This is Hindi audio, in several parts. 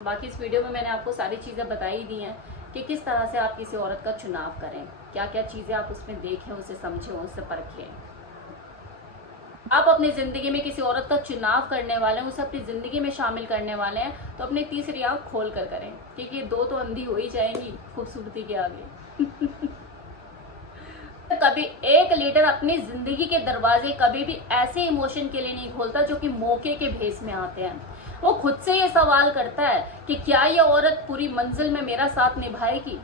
बाकी इस वीडियो में मैंने आपको सारी चीज़ें बताई दी हैं कि किस तरह से आप किसी औरत का चुनाव करें, क्या क्या चीज़ें आप उसमें देखें, उसे समझें, उसे परखें। आप अपनी ज़िंदगी में किसी औरत का चुनाव करने वाले हैं, उसे अपनी ज़िंदगी में शामिल करने वाले हैं, तो अपनी तीसरी आंख खोल कर करें, क्योंकि दो तो अंधी हो ही जाएंगी खूबसूरती के आगे। कभी एक लीडर अपनी जिंदगी के दरवाजे कभी भी ऐसे इमोशन के लिए नहीं खोलता जो कि मौके के भेस में आते हैं। वो खुद से ये सवाल करता है कि क्या ये औरत पूरी मंजिल में मेरा साथ निभाएगी।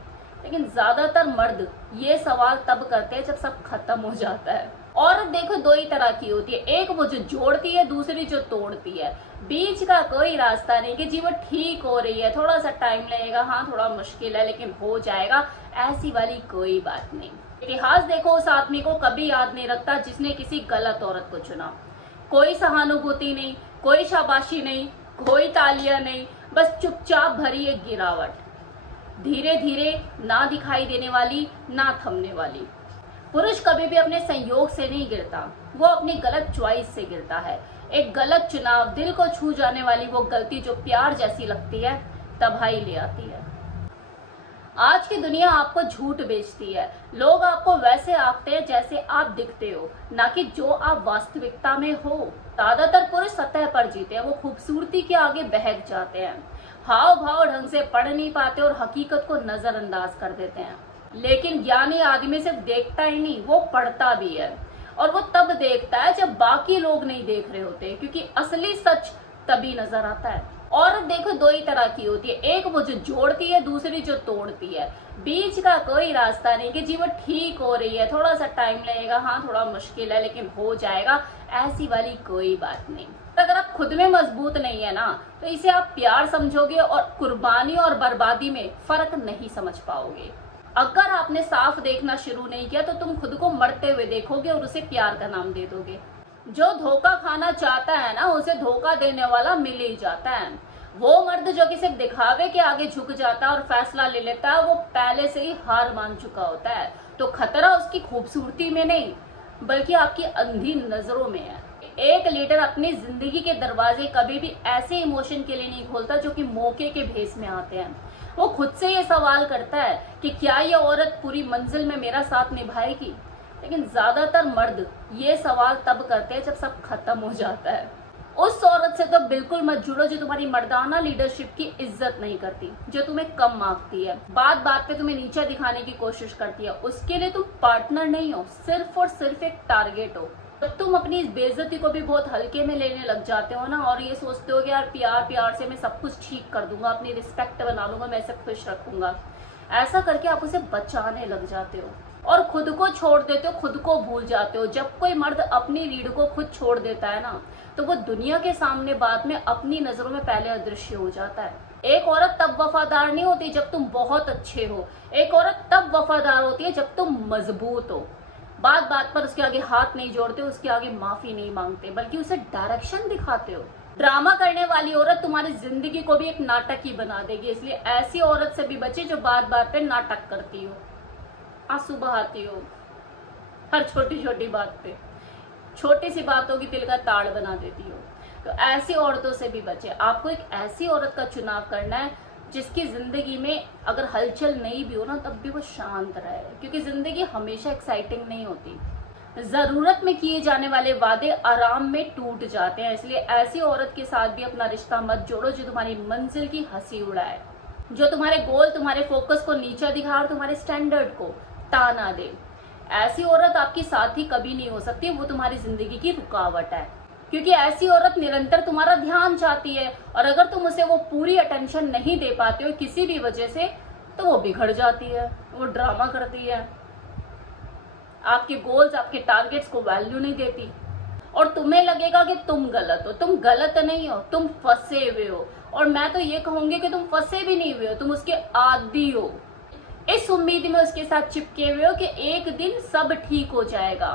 लेकिन ज्यादातर मर्द ये सवाल तब करते हैं जब सब खत्म हो जाता है। औरत देखो दो ही तरह की होती है, एक वो जो जोड़ती है, दूसरी जो तोड़ती है। बीच का कोई रास्ता नहीं कि जी वो ठीक हो रही है, थोड़ा सा टाइम लगेगा, हाँ थोड़ा मुश्किल है लेकिन हो जाएगा, ऐसी वाली कोई बात नहीं। इतिहास देखो, उस आदमी को कभी याद नहीं रखता जिसने किसी गलत औरत को चुना। कोई सहानुभूति नहीं, कोई शाबाशी नहीं, कोई तालियां नहीं, बस चुपचाप भरी एक गिरावट, धीरे धीरे ना दिखाई देने वाली, ना थमने वाली। पुरुष कभी भी अपने संयोग से नहीं गिरता, वो अपनी गलत चॉइस से गिरता है। एक गलत चुनाव, दिल को छू जाने वाली वो गलती जो प्यार जैसी लगती है, तबाही ले आती है। आज की दुनिया आपको झूठ बेचती है। लोग आपको वैसे आंकते हैं जैसे आप दिखते हो, ना कि जो आप वास्तविकता में हो। ज्यादातर पुरुष सतह पर जीते हैं, वो खूबसूरती के आगे बहक जाते हैं, हाव भाव ढंग से पढ़ नहीं पाते और हकीकत को नजरअंदाज कर देते हैं। लेकिन ज्ञानी आदमी सिर्फ देखता ही नहीं, वो पढ़ता भी है, और वो तब देखता है जब बाकी लोग नहीं देख रहे होते, क्योंकि असली सच तभी नजर आता है। औरत देखो दो ही तरह की होती है, एक वो जो जोड़ती है, दूसरी जो तोड़ती है। बीच का कोई रास्ता नहीं कि जी वो ठीक हो रही है, थोड़ा सा टाइम लगेगा, हाँ थोड़ा मुश्किल है लेकिन हो जाएगा, ऐसी वाली कोई बात नहीं। अगर आप खुद में मजबूत नहीं है ना, तो इसे आप प्यार समझोगे और कुर्बानी और बर्बादी में फर्क नहीं समझ पाओगे। अगर आपने साफ देखना शुरू नहीं किया तो तुम खुद को मरते हुए देखोगे और उसे प्यार का नाम दे दोगे। जो धोखा खाना चाहता है ना, उसे धोखा देने वाला मिल ही जाता है। वो मर्द जो कि सिर्फ दिखावे के आगे झुक जाता है और फैसला ले लेता है, वो पहले से ही हार मान चुका होता है। तो खतरा उसकी खूबसूरती में नहीं, बल्कि आपकी अंधी नजरों में है। एक लीडर अपनी जिंदगी के दरवाजे कभी भी ऐसे इमोशन के लिए नहीं खोलता जो कि मौके के भेस में आते हैं। वो खुद से ये सवाल करता है कि क्या ये औरत पूरी मंजिल में मेरा साथ निभाएगी। लेकिन ज्यादातर मर्द ये सवाल तब करते हैं जब सब खत्म हो जाता है। उस औरत से तो बिल्कुल मत जुड़ो जो तुम्हारी मर्दाना लीडरशिप की इज्जत नहीं करती, जो तुम्हें कम आंकती है, बात बात पे तुम्हें नीचा दिखाने की कोशिश करती है। उसके लिए तुम पार्टनर नहीं हो, सिर्फ और सिर्फ एक टारगेट हो। जब तुम अपनी इस बेइज्जती को भी बहुत हल्के में लेने लग जाते हो ना, और ये सोचते हो कि यार प्यार प्यार से मैं सब कुछ ठीक कर दूंगा, अपनी रिस्पेक्ट बना लूंगा, मैं इसे खुश रखूंगा, ऐसा करके आप उसे बचाने लग जाते हो और खुद को छोड़ देते हो, खुद को भूल जाते हो। जब कोई मर्द अपनी रीढ़ को खुद छोड़ देता है ना, तो वो दुनिया के सामने बाद में अपनी नजरों में पहले अदृश्य हो जाता है। एक औरत तब वफादार नहीं होती जब तुम बहुत अच्छे हो, एक औरत तब वफादार होती है जब तुम मजबूत हो, बात बात पर उसके आगे हाथ नहीं जोड़ते, उसके आगे माफी नहीं मांगते, बल्कि उसे डायरेक्शन दिखाते हो। ड्रामा करने वाली औरत तुम्हारी जिंदगी को भी एक नाटक ही बना देगी, इसलिए ऐसी औरत से भी बचे जो बात बात पे नाटक करती हो, आंसू बहाती हो हर छोटी छोटी बात पे, छोटी सी बातों की तिल का ताड़ बना देती हो। तो ऐसी औरतों से भी बचे। आपको एक ऐसी औरत का चुनाव करना है जिसकी जिंदगी में अगर हलचल नहीं भी हो ना, तब भी वो शांत रहे, क्योंकि जिंदगी हमेशा एक्साइटिंग नहीं होती। जरूरत में किए जाने वाले वादे आराम में टूट जाते हैं, इसलिए ऐसी औरत के साथ भी अपना रिश्ता मत जोड़ो जो तुम्हारी मंजिल की हंसी उड़ाए, जो तुम्हारे गोल, तुम्हारे फोकस को नीचा दिखा और तुम्हारे स्टैंडर्ड को ताना दे। ऐसी औरत आपकी साथी कभी नहीं हो सकती, वो तुम्हारी जिंदगी की रुकावट है, क्योंकि ऐसी औरत निरंतर तुम्हारा ध्यान चाहती है, और अगर तुम उसे वो पूरी अटेंशन नहीं दे पाते हो किसी भी वजह से, तो वो बिगड़ जाती है, वो ड्रामा करती है, आपके गोल्स, आपके टारगेट्स को वैल्यू नहीं देती, और तुम्हें लगेगा कि तुम गलत हो। तुम गलत नहीं हो, तुम फंसे हुए हो, और मैं तो ये कहूंगी कि तुम फंसे भी नहीं हुए हो, तुम उसके आदी हो, इस उम्मीद में उसके साथ चिपके हुए हो कि एक दिन सब ठीक हो जाएगा।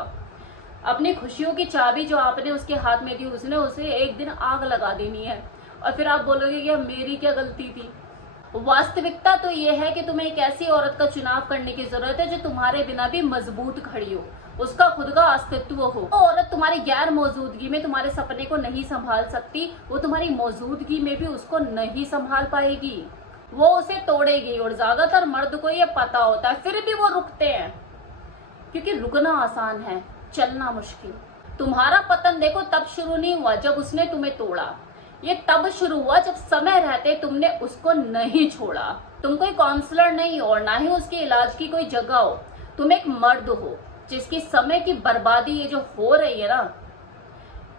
अपनी खुशियों की चाबी जो आपने उसके हाथ में दी, उसने उसे एक दिन आग लगा देनी है, और फिर आप बोलोगे कि मेरी क्या गलती थी। वास्तविकता तो यह है कि तुम्हें एक ऐसी औरत का चुनाव करने की जरूरत है जो तुम्हारे बिना भी मजबूत खड़ी हो, उसका खुद का अस्तित्व हो। वो औरत तुम्हारी गैर मौजूदगी में तुम्हारे सपने को नहीं संभाल सकती, वो तुम्हारी मौजूदगी में भी उसको नहीं संभाल पाएगी, वो उसे तोड़ेगी। और ज्यादातर मर्द को ये पता होता है, फिर भी वो रुकते हैं, क्योंकि रुकना आसान है, चलना मुश्किल। तुम्हारा पतन देखो तब शुरू नहीं हुआ जब उसने तुम्हें तोड़ा, ये तब शुरू हुआ जब समय रहते तुमने उसको नहीं छोड़ा। तुम कोई काउंसलर नहीं हो और ना ही उसके इलाज की कोई जगह हो, तुम एक मर्द हो जिसकी समय की बर्बादी ये जो हो रही है ना,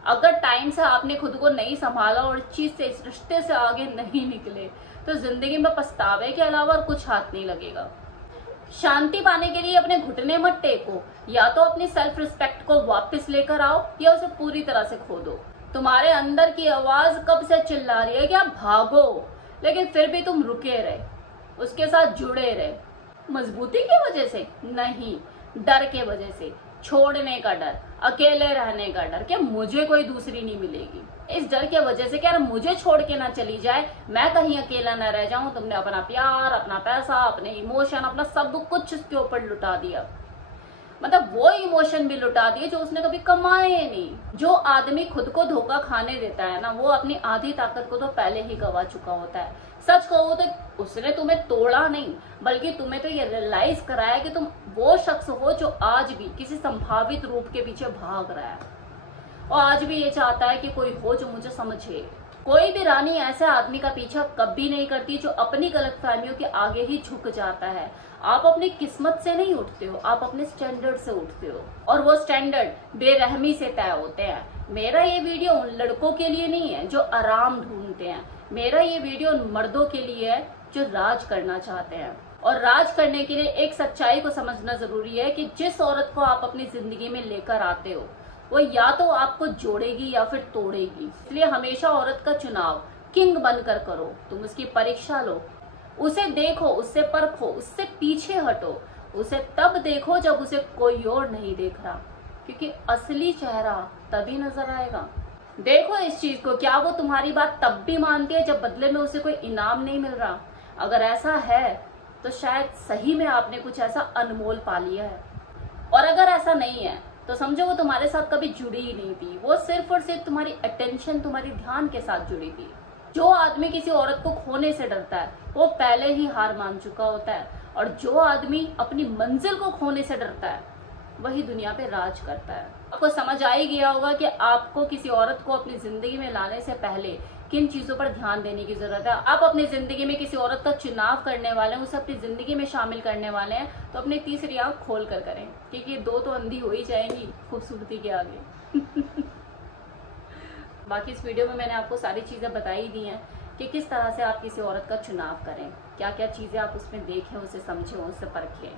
अगर टाइम से आपने खुद को नहीं संभाला और चीज से, इस रिश्ते से आगे नहीं निकले, तो जिंदगी में पछतावे के अलावा और कुछ हाथ नहीं लगेगा। शांति पाने के लिए अपने घुटने मत टेको, या तो अपनी सेल्फ रिस्पेक्ट को वापस लेकर आओ या उसे पूरी तरह से खो दो। तुम्हारे अंदर की आवाज कब से चिल्ला रही है कि आप भागो, लेकिन फिर भी तुम रुके रहे, उसके साथ जुड़े रहे। मजबूती की वजह से नहीं, डर के वजह से, छोड़ने का डर, अकेले रहने का डर कि मुझे कोई दूसरी नहीं मिलेगी। इस डर के वजह से कि यार मुझे छोड़ के ना चली जाए, मैं कहीं अकेला ना रह जाऊं, तुमने अपना प्यार, अपना पैसा, अपने इमोशन, अपना सब कुछ उसके ऊपर लुटा दिया। मतलब वो इमोशन भी लुटा दिए जो उसने कभी कमाए नहीं। जो आदमी खुद को धोखा खाने देता है ना, वो अपनी आधी ताकत को तो पहले ही गवा चुका होता है। सच कहो तो उसने तुम्हें तोड़ा नहीं, बल्कि तुम्हें तो ये रियलाइज कराया कि तुम वो शख्स हो जो आज भी किसी संभावित रूप के पीछे भाग रहा है और आज भी ये चाहता है कि कोई हो जो मुझे समझे। कोई भी रानी ऐसे आदमी का पीछा कभी नहीं करती जो अपनी गलतफहमियों के आगे ही झुक जाता है। आप अपनी किस्मत से नहीं उठते हो, आप अपने स्टैंडर्ड से उठते हो, और वो स्टैंडर्ड बेरहमी से तय होते हैं। मेरा ये वीडियो उन लड़कों के लिए नहीं है जो आराम ढूंढते हैं, मेरा ये वीडियो उन मर्दों के लिए है जो राज करना चाहते हैं। और राज करने के लिए एक सच्चाई को समझना जरूरी है कि जिस औरत को आप अपनी जिंदगी में लेकर आते हो, वो या तो आपको जोड़ेगी या फिर तोड़ेगी। इसलिए हमेशा औरत का चुनाव किंग बनकर करो। तुम उसकी परीक्षा लो, उसे देखो, उससे परखो, उससे पीछे हटो, उसे तब देखो जब उसे कोई और नहीं देख रहा, क्योंकि असली चेहरा तभी नजर आएगा। देखो इस चीज को, क्या वो तुम्हारी बात तब भी मानती है जब बदले में उसे कोई इनाम नहीं मिल रहा? अगर ऐसा है तो शायद सही में आपने कुछ ऐसा अनमोल पा लिया है, और अगर ऐसा नहीं है तो समझो वो तुम्हारे साथ कभी जुड़ी ही नहीं थी, वो सिर्फ और सिर्फ तुम्हारी अटेंशन, तुम्हारी ध्यान के साथ जुड़ी थी। जो आदमी किसी औरत को खोने से डरता है वो पहले ही हार मान चुका होता है, और जो आदमी अपनी मंजिल को खोने से डरता है वही दुनिया पे राज करता है। आपको समझ आ ही गया होगा कि आपको किसी औरत को अपनी जिंदगी में लाने से पहले किन चीजों पर ध्यान देने की जरूरत है। आप अपनी जिंदगी में किसी औरत का चुनाव करने वाले हैं, उसे अपनी जिंदगी में शामिल करने वाले हैं, तो अपनी तीसरी आंख खोल कर करें, क्योंकि दो तो अंधी हो ही जाएंगी खूबसूरती के आगे। बाकी इस वीडियो में मैंने आपको सारी चीजें बताई दी हैं कि किस तरह से आप किसी औरत का चुनाव करें, क्या क्या चीजें आप उसमें देखें, उसे समझें, उससे परखें।